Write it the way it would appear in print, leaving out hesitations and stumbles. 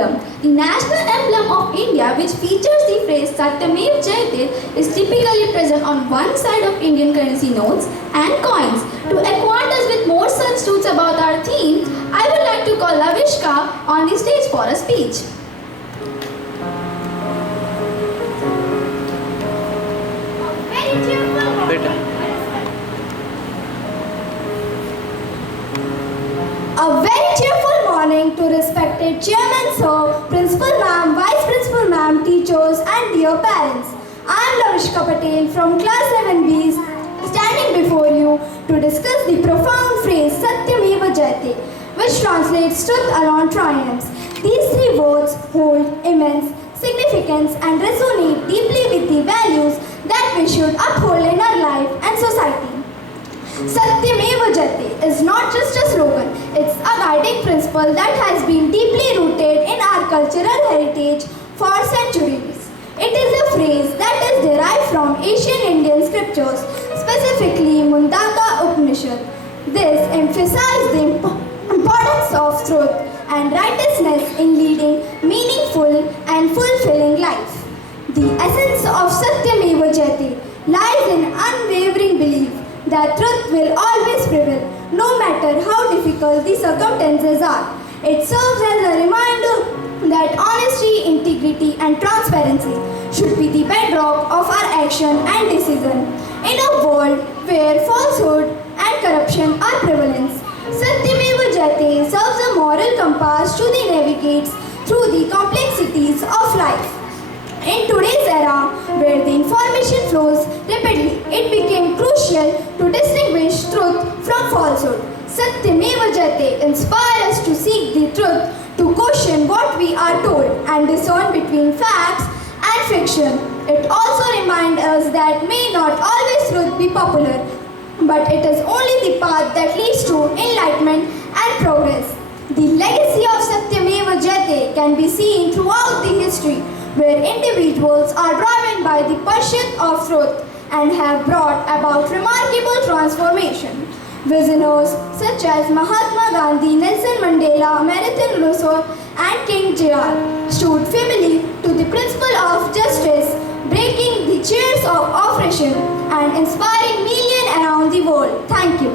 emblem. The national emblem of India, which features the phrase Satyamev Jayate, is typically present on one side of Indian currency notes and coins. To acquaint us with more such truths about our theme, I would like to call Lavishka on the stage for a speech. A very cheerful morning to respected Chairman Sir, Principal Ma'am, Vice Principal Ma'am, teachers and dear parents. I am Lavishka Patel from Class 11B standing before you to discuss the profound phrase Satyameva Jayate, which translates truth alone triumphs. These three words hold immense significance and resonate deeply with the values that we should uphold in our life and society. Satyameva Jayate is not just a slogan, it's a guiding principle that has been deeply rooted in our cultural heritage for centuries. It is a phrase that is derived from ancient Indian scriptures, specifically Mundaka Upanishad. This emphasizes the importance of truth and righteousness in leading meaningful and fulfilling life. The essence of Satyameva Jayate lies in unwavering belief that truth will always prevail, no matter how difficult the circumstances are. It serves as a reminder that honesty, integrity and transparency should be the bedrock of our action and decision. In a world where falsehood and corruption are prevalent, Satyameva Jayate serves a moral compass to navigate through the complexities of life. In today's era, where the information flows rapidly, it became crucial to distinguish truth from falsehood. Satyameva Jayate inspires us to seek the truth, to question what we are told, and discern between facts and fiction. It also reminds us that may not always truth be popular, but it is only the path that leads to enlightenment and progress. The legacy of Satyameva Jayate can be seen throughout the history, where individuals are driven by the pursuit of truth and have brought about remarkable transformation. Visionaries such as Mahatma Gandhi, Nelson Mandela, Marathon Rousseau and King J.R. stood firmly to the principle of justice, breaking the chains of oppression and inspiring millions around the world. Thank you.